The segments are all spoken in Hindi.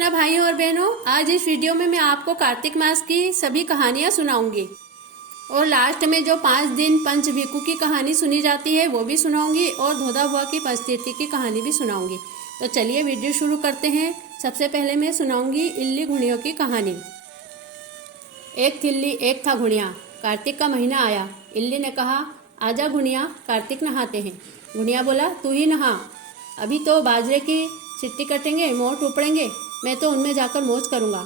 कृष्णा भाइयों और बहनों, आज इस वीडियो में मैं आपको कार्तिक मास की सभी कहानियां सुनाऊंगी और लास्ट में जो 5 दिन पंचभिकु की कहानी सुनी जाती है वो भी सुनाऊंगी और धोधा बुआ की पंचतीर्थी की कहानी भी सुनाऊंगी। तो चलिए वीडियो शुरू करते हैं। सबसे पहले मैं सुनाऊंगी इल्ली घुड़ियों की कहानी। एक थिल्ली एक था घुड़िया। कार्तिक का महीना आया। इल्ली ने कहा, आजा घुड़िया, कार्तिक नहाते हैं। घुड़िया बोला, तू ही नहा, अभी तो बाजरे की सिट्टी कटेंगे, मोट उपड़ेंगे, मैं तो उनमें जाकर मौज करूँगा।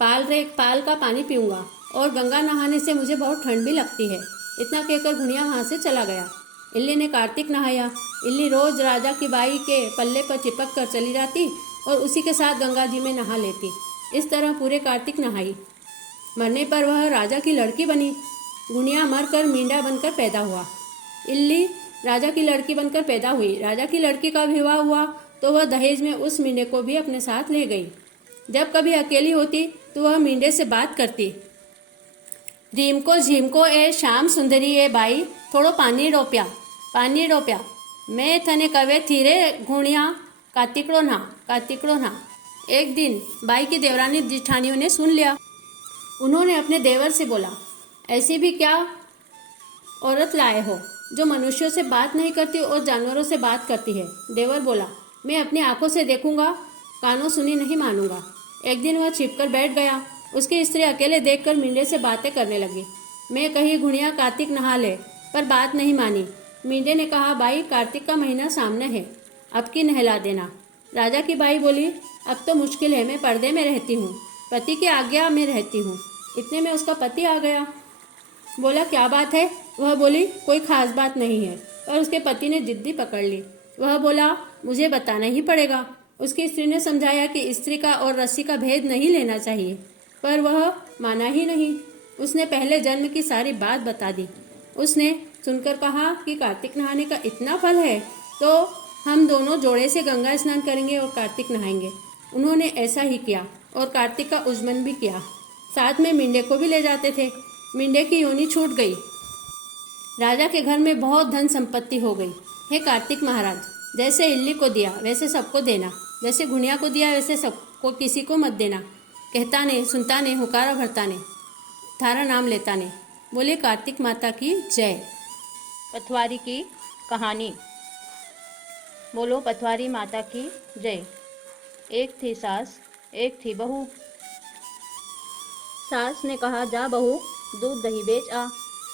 पाल का पानी पीऊँगा और गंगा नहाने से मुझे बहुत ठंड भी लगती है। इतना कहकर घुड़िया वहाँ से चला गया। इल्ली ने कार्तिक नहाया। इल्ली रोज राजा की बाई के पल्ले पर चिपक कर चली जाती और उसी के साथ गंगा जी में नहा लेती। इस तरह पूरे कार्तिक नहाई। मरने पर वह राजा की लड़की बनी। घुड़िया मरकर मींढा बनकर पैदा हुआ। इल्ली राजा की लड़की बनकर पैदा हुई। राजा की लड़की का विवाह हुआ तो वह दहेज में उस मींढे को भी अपने साथ ले गई। जब कभी अकेली होती तो वह मींढे से बात करती। रीमको झीमको ए श्याम सुंदरी ए बाई, थोड़ो पानी डोप्या, मैं थने कवे थीरे घुड़िया, कार्तिकड़ो ना। एक दिन बाई की देवरानी जिठानियों ने सुन लिया। उन्होंने अपने देवर से बोला, ऐसी भी क्या औरत लाए हो जो मनुष्यों से बात नहीं करती और जानवरों से बात करती है। देवर बोला, मैं अपनी आंखों से देखूंगा, कानों सुनी नहीं मानूंगा। एक दिन वह छिपकर बैठ गया। उसकी स्त्री अकेले देखकर मींढे से बातें करने लगी। मैं कही घुड़िया कार्तिक नहा ले, पर बात नहीं मानी। मींढे ने कहा, बाई कार्तिक का महीना सामने है, अब की नहला देना। राजा की बाई बोली, अब तो मुश्किल है, मैं पर्दे में रहती हूँ, पति की आज्ञा में रहती हूँ। इतने में उसका पति आ गया। बोला, क्या बात है? वह बोली, कोई खास बात नहीं है। पर उसके पति ने जिद्दी पकड़ ली। वह बोला, मुझे बताना ही पड़ेगा। उसकी स्त्री ने समझाया कि स्त्री का और रस्सी का भेद नहीं लेना चाहिए, पर वह माना ही नहीं। उसने पहले जन्म की सारी बात बता दी। उसने सुनकर कहा कि कार्तिक नहाने का इतना फल है तो हम दोनों जोड़े से गंगा स्नान करेंगे और कार्तिक नहाएंगे। उन्होंने ऐसा ही किया और कार्तिक का उज्जमन भी किया। साथ में मींढे को भी ले जाते थे। मींढे की योनि छूट गई। राजा के घर में बहुत धन संपत्ति हो गई। हे कार्तिक महाराज, जैसे इल्ली को दिया वैसे सबको देना, जैसे घुड़िया को दिया वैसे सबको किसी को मत देना। कहता ने, सुनता ने, हुकारा भरता ने, थारा नाम लेता ने। बोले कार्तिक माता की जय। पथवारी की कहानी। बोलो पथवारी माता की जय। एक थी सास, एक थी बहू। सास ने कहा, जा बहू, दूध दही बेच आ।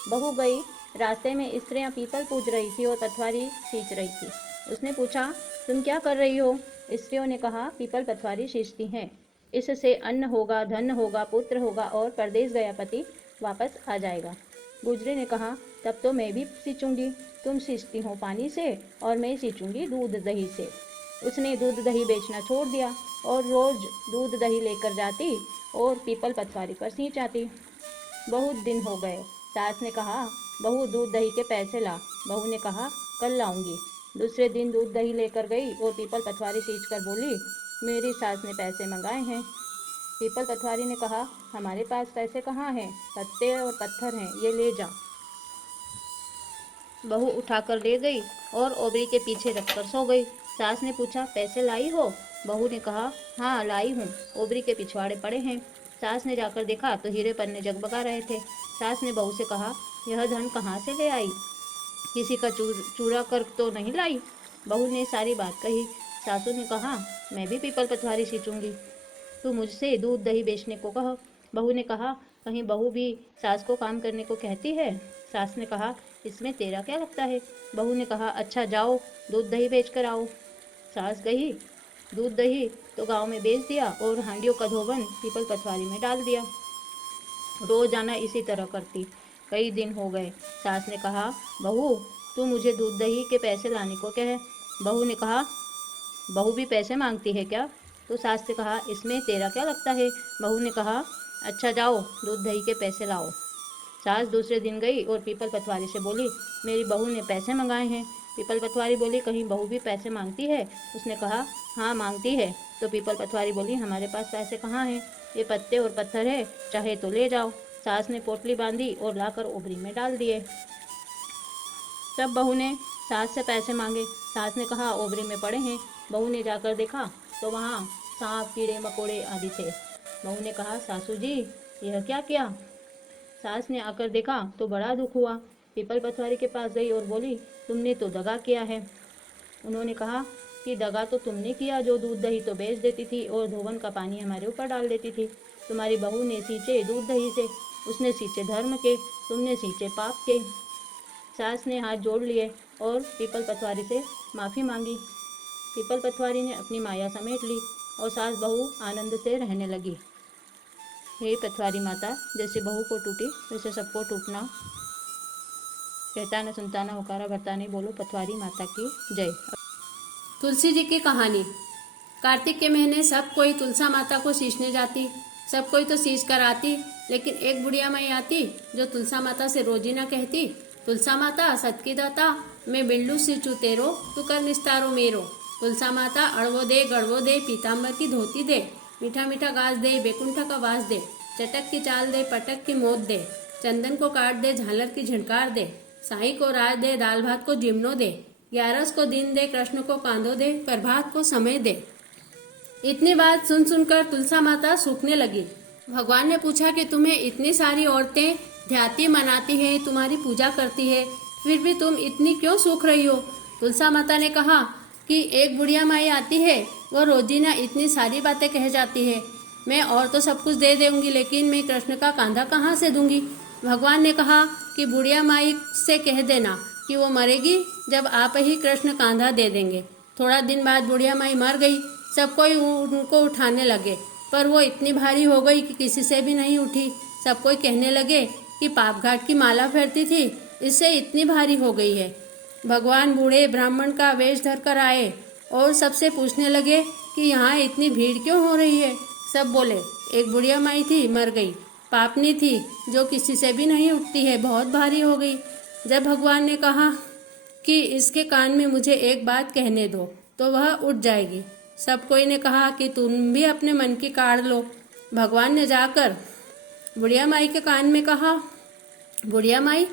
बहू गई। रास्ते में स्त्रियां पीपल पूज रही थी और पथवारी सींच रही थी। उसने पूछा, तुम क्या कर रही हो? स्त्रियों ने कहा, पीपल पथवारी सींचती हैं, इससे अन्न होगा, धन होगा, पुत्र होगा और परदेश गया पति वापस आ जाएगा। गुजरे ने कहा, तब तो मैं भी सींचूंगी। तुम सींचती हो पानी से और मैं सींचूंगी दूध दही से। उसने दूध दही बेचना छोड़ दिया और रोज दूध दही लेकर जाती और पीपल पथवारी पर सींच आती। बहुत दिन हो गए। सास ने कहा, बहू दूध दही के पैसे ला। बहू ने कहा, कल लाऊंगी। दूसरे दिन दूध दही लेकर गई और पीपल पथवारी सींच कर बोली, मेरी सास ने पैसे मंगाए हैं। पीपल पथवारी ने कहा, हमारे पास पैसे कहाँ हैं, पत्ते और पत्थर हैं, ये ले जा। बहू उठाकर ले गई और ओबरी के पीछे रखकर सो गई। सास ने पूछा, पैसे लाई हो? बहू ने कहा, हाँ लाई हूँ, ओबरी के पिछवाड़े पड़े हैं। सास ने जाकर देखा तो हीरे पन्ने जगमगा रहे थे। सास ने बहू से कहा, यह धन कहाँ से ले आई? किसी का चूरा कर तो नहीं लाई? बहू ने सारी बात कही। सासू ने कहा, मैं भी पीपल पथवारी सींचूंगी, तू मुझसे दूध दही बेचने को कह। बहू ने कहा, कहीं बहू भी सास को काम करने को कहती है? सास ने कहा, इसमें तेरा क्या लगता है? बहू ने कहा, अच्छा जाओ दूध दही बेच कर आओ। सास गई। दूध दही तो गांव में बेच दिया और हांडियों का धोबन पीपल पथवारी में डाल दिया। रोज आना इसी तरह करती। कई दिन हो गए। सास ने कहा, बहू तू मुझे दूध दही के पैसे लाने को कहे। बहू ने कहा, बहू भी पैसे मांगती है क्या? तो सास से कहा, इसमें तेरा क्या लगता है? बहू ने कहा, अच्छा जाओ दूध दही के पैसे लाओ। सास दूसरे दिन गई और पीपल पथवारी से बोली, मेरी बहू ने पैसे मंगाए हैं। पीपल पथवारी बोली, कहीं बहू भी पैसे मांगती है? उसने कहा, हाँ मांगती है। तो पीपल पथवारी बोली, हमारे पास पैसे कहाँ हैं, ये पत्ते और पत्थर है, चाहे तो ले जाओ। सास ने पोटली बांधी और लाकर ओबरी में डाल दिए। तब बहू ने सास से पैसे मांगे। सास ने कहा, ओबरी में पड़े हैं। बहू ने जाकर देखा तो वहाँ सांप, कीड़े मकोड़े आदि थे। बहू ने कहा, सासू जी यह क्या किया? सास ने आकर देखा तो बड़ा दुख हुआ। पीपल पटवारी के पास गई और बोली, तुमने तो दगा किया है। उन्होंने कहा कि दगा तो तुमने किया जो दूध दही तो बेच देती थी और धोवन का पानी हमारे ऊपर डाल देती थी। तुम्हारी बहू ने सींचे दूध दही से, उसने सींचे धर्म के, तुमने सींचे पाप के। सास ने हाथ जोड़ लिए और पीपल पटवारी से माफ़ी मांगी। पीपल पटवारी ने अपनी माया समेट ली और सास बहू आनंद से रहने लगी। हे पटवारी माता, जैसे बहू को टूटी वैसे सबको टूटना। कहता न सुनता न होकारा भरता नहीं, बोलो पटवारी माता की जय। तुलसी जी की कहानी। कार्तिक के महीने सब कोई तुलसा माता को सींचने जाती, सब कोई तो सींच कर आती, लेकिन एक बुढ़िया माई आती जो तुलसा माता से रोजीना कहती, तुलसा माता सत की दाता, मैं बिल्लू सींचू तेरो, तू कर निस्तारो मेरो। तुलसा माता अड़वो दे गड़वो दे, पीताम्बर की धोती दे, मीठा मीठा घास दे, बैकुंठा का वास दे, चटक की चाल दे, पटक की मौत दे, चंदन को काट दे, झालर की झनकार दे, साई को राज दे, दाल भात को जिम्नो दे, 11 को दिन दे, कृष्ण को कांधो दे, प्रभात को समय दे। इतनी बात सुन सुनकर तुलसा माता सूखने लगी। भगवान ने पूछा कि तुम्हें इतनी सारी औरतें ध्याती मनाती हैं, तुम्हारी पूजा करती है, फिर भी तुम इतनी क्यों सूख रही हो? तुलसा माता ने कहा कि एक बुढ़िया माई आती है, वो रोजीना इतनी सारी बातें कह जाती है, मैं और तो सब कुछ दे दूंगी, लेकिन मैं कृष्ण का कांधा कहाँ से दूंगी? भगवान ने कहा कि बुढ़िया माई से कह देना कि वो मरेगी जब आप ही कृष्ण कांधा दे देंगे। थोड़ा दिन बाद बुढ़िया माई मर गई। सब कोई उनको उठाने लगे, पर वो इतनी भारी हो गई कि किसी से भी नहीं उठी। सब कोई कहने लगे कि पाप घाट की माला फेरती थी, इससे इतनी भारी हो गई है। भगवान बूढ़े ब्राह्मण का वेश धर कर आए और सबसे पूछने लगे कि यहाँ इतनी भीड़ क्यों हो रही है? सब बोले, एक बुढ़िया माई थी, मर गई, पापनी थी जो किसी से भी नहीं उठती है, बहुत भारी हो गई। जब भगवान ने कहा कि इसके कान में मुझे एक बात कहने दो तो वह उठ जाएगी, सब कोई ने कहा कि तुम भी अपने मन की काढ़ लो। भगवान ने जाकर बुढ़िया माई के कान में कहा, बुढ़िया माई,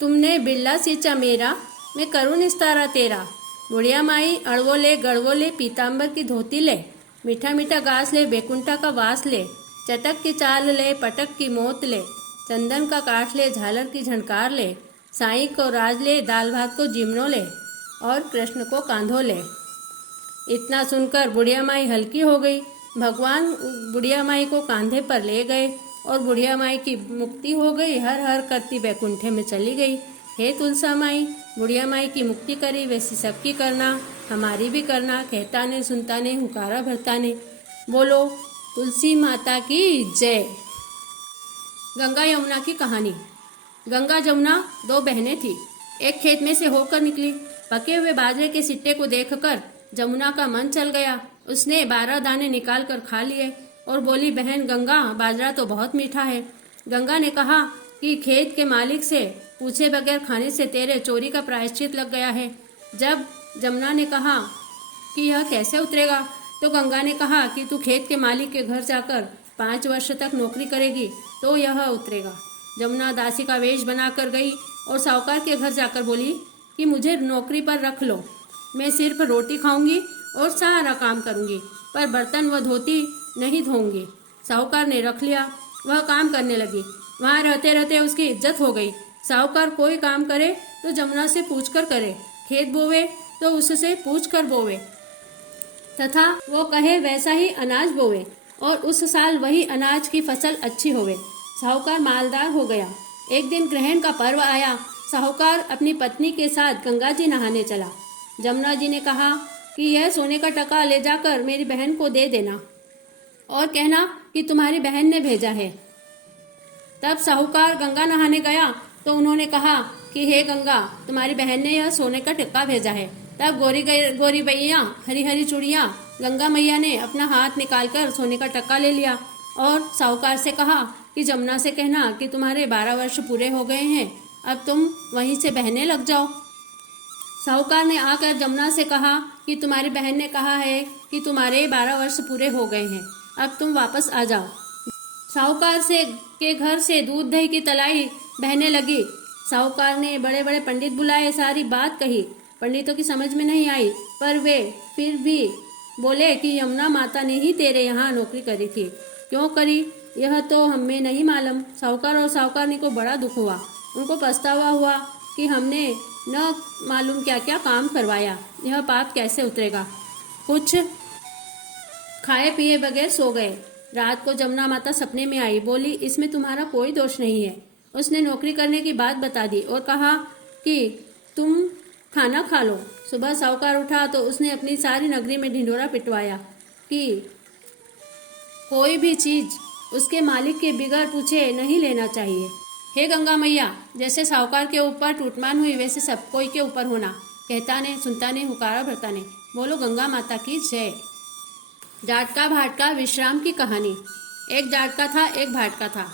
तुमने बिल्ला सींचा मेरा, मैं करूँ निस्तारा तेरा। बुढ़िया माई अड़वो ले गड़वो ले, पीताम्बर की धोती ले, मीठा मीठा घास ले, बैकुंठा का वास ले, चटक की चाल ले, पटक की मौत ले, चंदन का काठ ले, झालर की झनकार ले, साई को राज ले, दाल भात को जिम्नो ले और कृष्ण को कांधो ले। इतना सुनकर बुढ़िया माई हल्की हो गई। भगवान बुढ़िया माई को कांधे पर ले गए और बुढ़िया माई की मुक्ति हो गई। हर हर करती बैकुंठे में चली गई। हे तुलसा माई, बुढ़िया माई की मुक्ति करी वैसी सबकी करना, हमारी भी करना। कहता नहीं सुनता नहीं, हुकारा भरता नहीं, बोलो तुलसी माता की जय। गंगा यमुना की कहानी। गंगा जमुना 2 बहनें थी। एक खेत में से होकर निकली। पके हुए बाजरे के सिट्टे को देखकर जमुना का मन चल गया। उसने 12 दाने निकाल कर खा लिए और बोली, बहन गंगा, बाजरा तो बहुत मीठा है। गंगा ने कहा कि खेत के मालिक से पूछे बगैर खाने से तेरे चोरी का प्रायश्चित लग गया है। जब जमुना ने कहा कि यह कैसे उतरेगा, तो गंगा ने कहा कि तू खेत के मालिक के घर जाकर 5 वर्ष तक नौकरी करेगी तो यह उतरेगा। जमुना दासी का वेश बनाकर गई और साहूकार के घर जाकर बोली कि मुझे नौकरी पर रख लो, मैं सिर्फ रोटी खाऊंगी और सारा काम करूंगी, पर बर्तन व धोती नहीं धोऊंगी। साहूकार ने रख लिया। वह काम करने लगी। वहाँ रहते रहते उसकी इज्जत हो गई। साहूकार कोई काम करे तो जमुना से पूछकर करे, खेत बोवे तो उससे पूछकर बोवे, तथा वो कहे वैसा ही अनाज बोवे और उस साल वही अनाज की फसल अच्छी होवे। साहूकार मालदार हो गया। एक दिन ग्रहण का पर्व आया। साहूकार अपनी पत्नी के साथ गंगा जी नहाने चला। जमुना जी ने कहा कि यह सोने का टका ले जाकर मेरी बहन को दे देना और कहना कि तुम्हारी बहन ने भेजा है। तब साहूकार गंगा नहाने गया तो उन्होंने कहा कि हे गंगा, तुम्हारी बहन ने यह सोने का टक्का भेजा है। तब गोरी बैया, हरी हरी चूड़ियाँ, गंगा मैया ने अपना हाथ निकालकर सोने का टक्का ले लिया और साहूकार से कहा कि जमुना से कहना कि तुम्हारे 12 वर्ष पूरे हो गए हैं, अब तुम वहीं से बहने लग जाओ। साहूकार ने आकर जमुना से कहा कि तुम्हारी बहन ने कहा है कि तुम्हारे 12 वर्ष पूरे हो गए हैं, अब तुम वापस आ जाओ। साहूकार के घर से दूध दही की तलाई बहने लगी। साहूकार ने बड़े बड़े पंडित बुलाए, सारी बात कही। पंडितों की समझ में नहीं आई, पर वे फिर भी बोले कि यमुना माता ने ही तेरे यहाँ नौकरी करी थी। क्यों करी यह तो हमें नहीं मालूम। साहूकार और साहूकारनी को बड़ा दुख हुआ। उनको पछतावा हुआ कि हमने न मालूम क्या क्या काम करवाया। यह पाप कैसे उतरेगा। कुछ खाए पिए बगैर सो गए। रात को जमुना माता सपने में आई। बोली इसमें तुम्हारा कोई दोष नहीं है। उसने नौकरी करने की बात बता दी और कहा कि तुम खाना खा लो। सुबह साहूकार उठा तो उसने अपनी सारी नगरी में ढिंढोरा पिटवाया कि कोई भी चीज उसके मालिक के बिगड़ पूछे नहीं लेना चाहिए। हे गंगा मैया, जैसे साहूकार के ऊपर टूटमान हुई वैसे सब कोई के ऊपर होना। कहता ने सुनता ने हुकारा भरता ने। बोलो गंगा माता की जय। जाटका भाटका विश्राम की कहानी। एक जाटका था, एक भाटका था।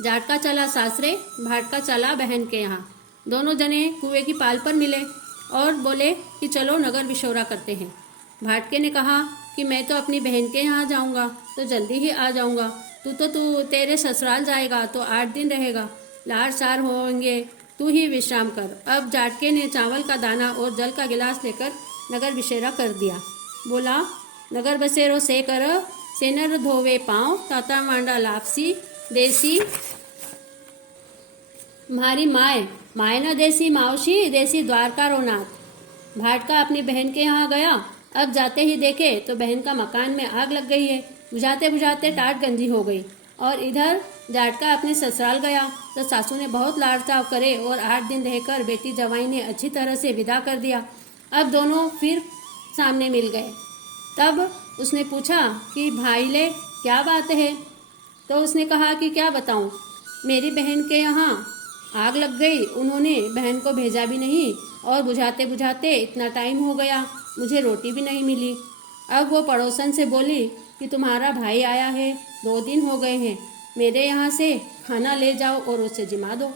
जाटका चला सासरे, भाटका चला बहन के यहाँ। दोनों जने कुएं की पाल पर मिले और बोले कि चलो नगर विशौरा करते हैं। भाटके ने कहा कि मैं तो अपनी बहन के यहाँ जाऊँगा तो जल्दी ही आ जाऊँगा। तू तेरे ससुराल जाएगा तो 8 दिन रहेगा, लाड़ सार होंगे, तू ही विश्राम कर। अब जाटके ने चावल का दाना और जल का गिलास लेकर नगर विशेरा कर दिया। बोला नगर बसेरो से कर सेनर धोवे पाँव, ताता मांडा लापसी देसी मारी माए न देसी मावशी, देसी द्वारका रोनाथ। भाटका अपनी बहन के यहाँ गया। अब जाते ही देखे तो बहन का मकान में आग लग गई है। बुझाते बुझाते टाट गंजी हो गई। और इधर जाटका अपने ससुराल गया तो सासू ने बहुत लाड़ चाव करे और 8 दिन रहकर बेटी जवाई ने अच्छी तरह से विदा कर दिया। अब दोनों फिर सामने मिल गए। तब उसने पूछा कि भाईले क्या बात है। तो उसने कहा कि क्या बताऊं, मेरी बहन के यहाँ आग लग गई, उन्होंने बहन को भेजा भी नहीं और बुझाते बुझाते इतना टाइम हो गया, मुझे रोटी भी नहीं मिली। अब वो पड़ोसन से बोली कि तुम्हारा भाई आया है, 2 दिन हो गए हैं, मेरे यहाँ से खाना ले जाओ और उसे जिमा दो।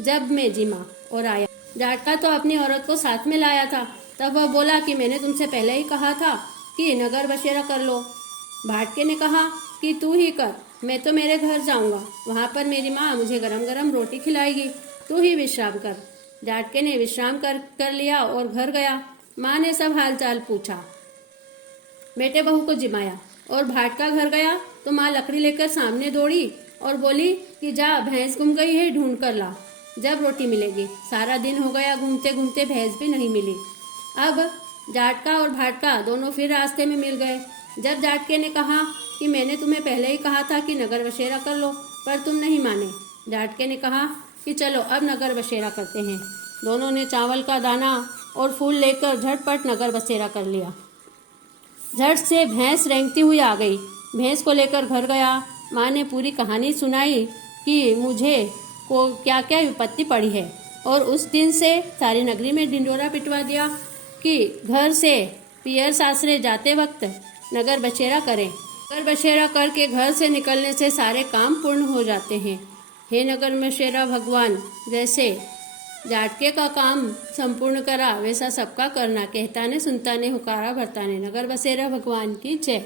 जब मैं जिमा और आया, जाटका तो अपनी औरत को साथ में लाया था। तब वह बोला कि मैंने तुमसे पहले ही कहा था कि नगर बसेरा कर लो। भाटके ने कहा कि तू ही कर, मैं तो मेरे घर जाऊंगा, वहाँ पर मेरी माँ मुझे गरम गरम रोटी खिलाएगी, तू ही विश्राम कर। जाटके ने विश्राम कर लिया और घर गया। माँ ने सब हालचाल पूछा, बेटे बहू को जिमाया। और भाटका घर गया तो माँ लकड़ी लेकर सामने दौड़ी और बोली कि जा भैंस गुम गई है, ढूंढ कर ला, जब रोटी मिलेगी। सारा दिन हो गया, घूमते घूमते भैंस भी नहीं मिली। अब जाटका और भाटका दोनों फिर रास्ते में मिल गए। जब जाटके ने कहा कि मैंने तुम्हें पहले ही कहा था कि नगर बसेरा कर लो, पर तुम नहीं माने। जाटके ने कहा कि चलो अब नगर बसेरा करते हैं। दोनों ने चावल का दाना और फूल लेकर झटपट नगर बसेरा कर लिया। झट से भैंस रेंगती हुई आ गई। भैंस को लेकर घर गया। माँ ने पूरी कहानी सुनाई कि मुझे को क्या क्या विपत्ति पड़ी है और उस दिन से सारी नगरी में ढिंढोरा पिटवा दिया कि घर से पियर सासरे जाते वक्त नगर बसेरा करें। नगर बसेरा करके घर से निकलने से सारे काम पूर्ण हो जाते हैं। हे नगर बसेरा भगवान, जैसे जाटके का काम संपूर्ण करा वैसा सबका करना। कहता ने सुनता ने हुकारा भरता ने। नगर बसेरा भगवान की जय।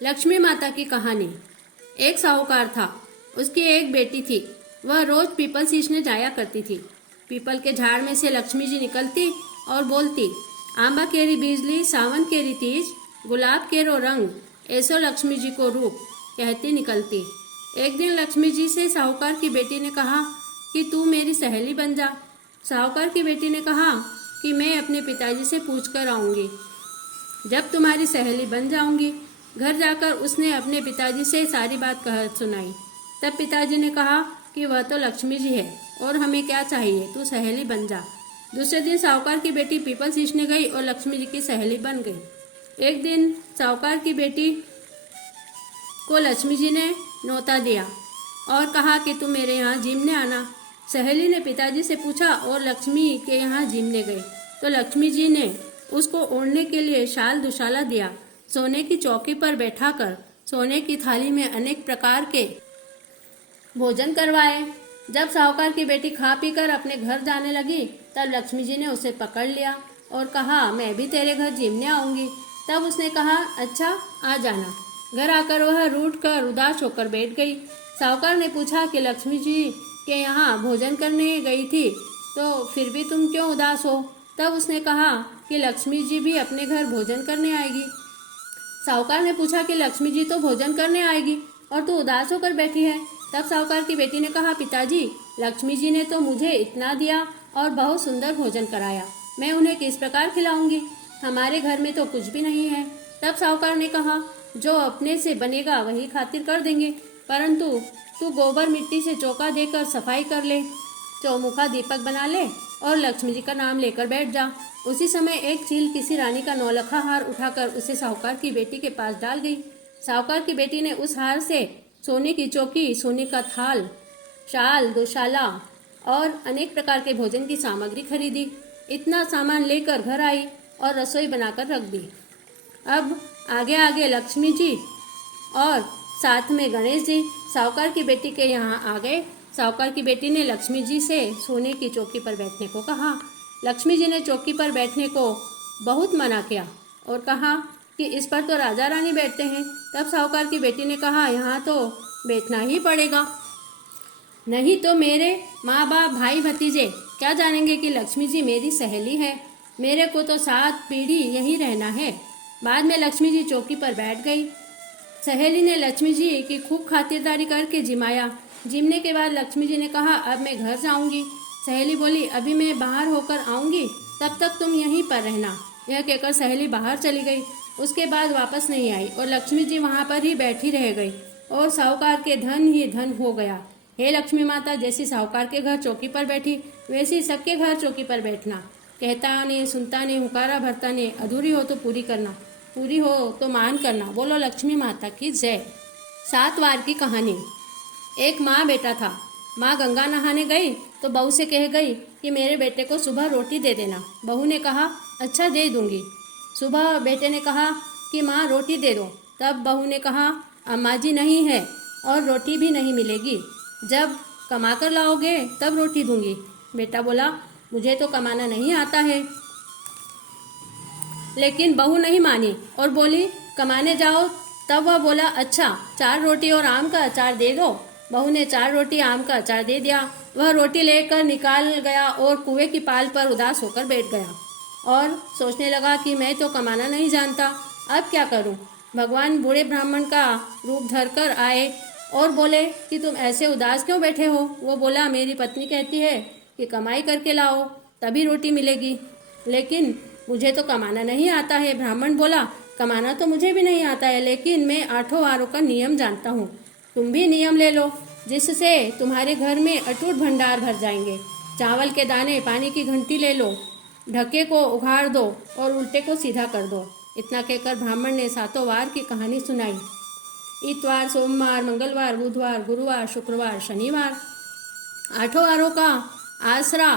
लक्ष्मी माता की कहानी। एक साहूकार था, उसकी एक बेटी थी। वह रोज पीपल सींचने जाया करती थी। पीपल के झाड़ में से लक्ष्मी जी निकलती और बोलती, आंबा केरी बीजली, सावन केरी तीज, गुलाब केरो रंग, ऐसो लक्ष्मी जी को रूप, कहती निकलती। एक दिन लक्ष्मी जी से साहूकार की बेटी ने कहा कि तू मेरी सहेली बन जा। साहूकार की बेटी ने कहा कि मैं अपने पिताजी से पूछ कर आऊँगी, जब तुम्हारी सहेली बन जाऊंगी। घर जाकर उसने अपने पिताजी से सारी बात कह सुनाई। तब पिताजी ने कहा कि वह तो लक्ष्मी जी है और हमें क्या चाहिए, तू सहेली बन जा। दूसरे दिन साहूकार की बेटी पीपल सींचने गई और लक्ष्मी जी की सहेली बन गई। एक दिन साहूकार की बेटी को लक्ष्मी जी ने न्योता दिया और कहा कि तुम मेरे यहाँ जिमने आना। सहेली ने पिताजी से पूछा और लक्ष्मी के यहाँ जिमने गए तो लक्ष्मी जी ने उसको ओढ़ने के लिए शाल दुशाला दिया। सोने की चौकी पर बैठाकर सोने की थाली में अनेक प्रकार के भोजन करवाए। जब साहूकार की बेटी खा पीकर अपने घर जाने लगी तब लक्ष्मी जी ने उसे पकड़ लिया और कहा, मैं भी तेरे घर जिमने आऊंगी। तब उसने कहा, अच्छा आ जाना। घर आकर वह रूठ कर उदास होकर बैठ गई। साहूकार ने पूछा कि लक्ष्मी जी के यहाँ भोजन करने गई थी तो फिर भी तुम क्यों उदास हो। तब उसने कहा कि लक्ष्मी जी भी अपने घर भोजन करने आएगी। साहूकार ने पूछा कि लक्ष्मी जी तो भोजन करने आएगी और तू उदास होकर बैठी है। तब साहूकार की बेटी ने कहा, पिताजी, लक्ष्मी जी ने तो मुझे इतना दिया और बहुत सुंदर भोजन कराया, मैं उन्हें किस प्रकार खिलाऊंगी? हमारे घर में तो कुछ भी नहीं है। तब साहूकार ने कहा, जो अपने से बनेगा वही खातिर कर देंगे, परंतु तू गोबर मिट्टी से चौका देकर सफाई कर ले, चौमुखा दीपक बना ले और लक्ष्मी जी का नाम लेकर बैठ जा। उसी समय एक चील किसी रानी का नौलखा हार उठाकर उसे साहूकार की बेटी के पास डाल गई। साहूकार की बेटी ने उस हार से सोने की चौकी, सोने का थाल, शाल, दोशाला और अनेक प्रकार के भोजन की सामग्री खरीदी। इतना सामान लेकर घर आई और रसोई बनाकर रख दी। अब आगे आगे लक्ष्मी जी और साथ में गणेश जी साहूकार की बेटी के यहाँ आ गए। साहूकार की बेटी ने लक्ष्मी जी से सोने की चौकी पर बैठने को कहा। लक्ष्मी जी ने चौकी पर बैठने को बहुत मना किया और कहा कि इस पर तो राजा रानी बैठते हैं। तब साहूकार की बेटी ने कहा, यहाँ तो बैठना ही पड़ेगा, नहीं तो मेरे माँ बाप, भाई भतीजे क्या जानेंगे कि लक्ष्मी जी मेरी सहेली है। मेरे को तो 7 पीढ़ी यही रहना है। बाद में लक्ष्मी जी चौकी पर बैठ गई। सहेली ने लक्ष्मी जी की खूब खातिरदारी करके जिमाया। जिमने के बाद लक्ष्मी जी ने कहा, अब मैं घर जाऊंगी। सहेली बोली, अभी मैं बाहर होकर आऊंगी, तब तक तुम यहीं पर रहना। यह कहकर सहेली बाहर चली गई। उसके बाद वापस नहीं आई और लक्ष्मी जी वहाँ पर ही बैठी रह गई और साहूकार के धन ही धन हो गया। हे लक्ष्मी माता, जैसी साहूकार के घर चौकी पर बैठी, वैसी सबके घर चौकी पर बैठना। कहता ने, सुनता ने, हुकारा भरता ने, अधूरी हो तो पूरी करना, पूरी हो तो मान करना। बोलो लक्ष्मी माता की जय। 7 वार की कहानी। एक माँ बेटा था। माँ गंगा नहाने गई तो बहू से कह गई कि मेरे बेटे को सुबह रोटी दे देना। बहू ने कहा, अच्छा दे दूंगी। सुबह बेटे ने कहा कि माँ रोटी दे दो। तब बहू ने कहा, अम्मा जी नहीं है और रोटी भी नहीं मिलेगी, जब कमा कर लाओगे तब रोटी दूंगी। बेटा बोला, मुझे तो कमाना नहीं आता है। लेकिन बहू नहीं मानी और बोली, कमाने जाओ। तब वह बोला, अच्छा 4 रोटी और आम का अचार दे दो। बहू ने 4 रोटी आम का अचार दे दिया। वह रोटी लेकर निकाल गया और कुएं की पाल पर उदास होकर बैठ गया और सोचने लगा कि मैं तो कमाना नहीं जानता, अब क्या करूं। भगवान बूढ़े ब्राह्मण का रूप धरकर आए और बोले कि तुम ऐसे उदास क्यों बैठे हो। वो बोला, मेरी पत्नी कहती है कि कमाई करके लाओ तभी रोटी मिलेगी, लेकिन मुझे तो कमाना नहीं आता है। ब्राह्मण बोला, कमाना तो मुझे भी नहीं आता है, लेकिन मैं 8 वारों का नियम जानता हूँ। तुम भी नियम ले लो, जिससे तुम्हारे घर में अटूट भंडार भर जाएंगे। चावल के दाने, पानी की घंटी ले लो, ढके को उघाड़ दो और उल्टे को सीधा कर दो। इतना कहकर ब्राह्मण ने 7 वार की कहानी सुनाई। इतवार, सोमवार, मंगलवार, बुधवार, गुरुवार, शुक्रवार, शनिवार, 8 वारों का आसरा,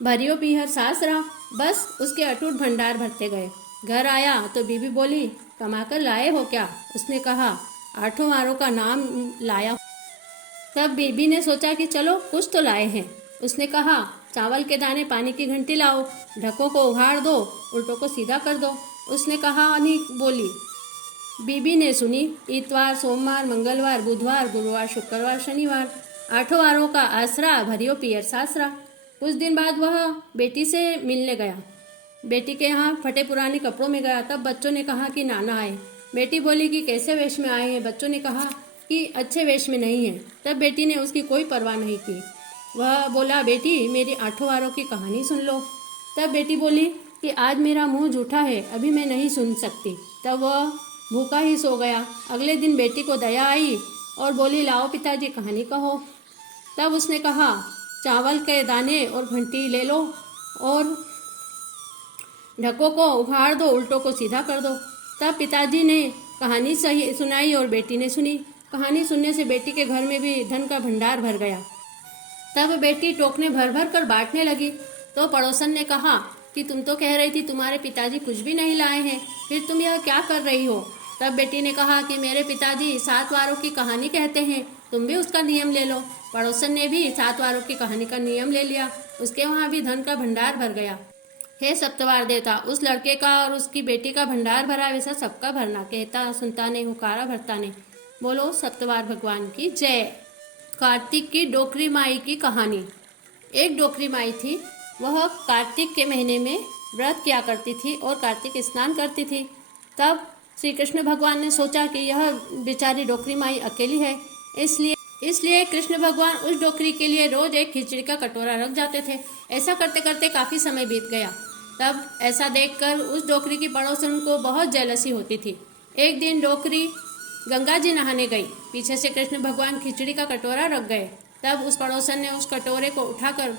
भरियो पीहर सासरा। बस उसके अटूट भंडार भरते गए। घर आया तो बीबी बोली, कमाकर लाए हो क्या? उसने कहा, 8 वारों का नाम लाया। तब बीबी ने सोचा कि चलो कुछ तो लाए हैं। उसने कहा, चावल के दाने, पानी की घंटी लाओ, ढकों को उघाड़ दो, उल्टों को सीधा कर दो। उसने कहानी बोली। बीबी ने सुनी। इतवार, सोमवार, मंगलवार, बुधवार, गुरुवार, शुक्रवार, शनिवार, 8 वारों का आसरा, भरियो पियर सासरा। कुछ दिन बाद वह बेटी से मिलने गया। बेटी के यहाँ फटे पुराने कपड़ों में गया। तब बच्चों ने कहा कि नाना आए। बेटी बोली कि कैसे वेश में आए हैं? बच्चों ने कहा कि अच्छे वेश में नहीं है। तब बेटी ने उसकी कोई परवाह नहीं की। वह बोला, बेटी मेरी 8 वारों की कहानी सुन लो। तब बेटी बोली कि आज मेरा मुंह जूठा है, अभी मैं नहीं सुन सकती। तब वह भूखा ही सो गया। अगले दिन बेटी को दया आई और बोली, लाओ पिताजी कहानी कहो। तब उसने कहा, चावल के दाने और घंटी ले लो और ढकों को उघाड़ दो, उल्टों को सीधा कर दो। तब पिताजी ने कहानी सही सुनाई और बेटी ने सुनी। कहानी सुनने से बेटी के घर में भी धन का भंडार भर गया। तब बेटी टोकने भर भर कर बांटने लगी। तो पड़ोसन ने कहा कि तुम तो कह रही थी तुम्हारे पिताजी कुछ भी नहीं लाए हैं, फिर तुम यह क्या कर रही हो? तब बेटी ने कहा कि मेरे पिताजी 7 वारों की कहानी कहते हैं, तुम भी उसका नियम ले लो। पड़ोसन ने भी 7 वारों की कहानी का नियम ले लिया। उसके वहाँ भी धन का भंडार भर गया। हे सप्तवार देवता, उस लड़के का और उसकी बेटी का भंडार भरा वैसा सबका भरना। कहता सुनता ने, हुकारा भरता ने। बोलो सप्तवार भगवान की जय। कार्तिक की डोकरी माई की कहानी। एक डोकरी माई थी। वह कार्तिक के महीने में व्रत किया करती थी और कार्तिक स्नान करती थी। तब श्री कृष्ण भगवान ने सोचा कि यह बेचारी डोकरी माई अकेली है, इसलिए कृष्ण भगवान उस डोकरी के लिए रोज एक खिचड़ी का कटोरा रख जाते थे। ऐसा करते करते काफी समय बीत गया। तब ऐसा देखकर उस डोकरी की पड़ोसन को बहुत जेलसी होती थी। एक दिन डोकरी गंगा जी नहाने गई। पीछे से कृष्ण भगवान खिचड़ी का कटोरा रख गए। तब उस पड़ोसन ने उस कटोरे को उठाकर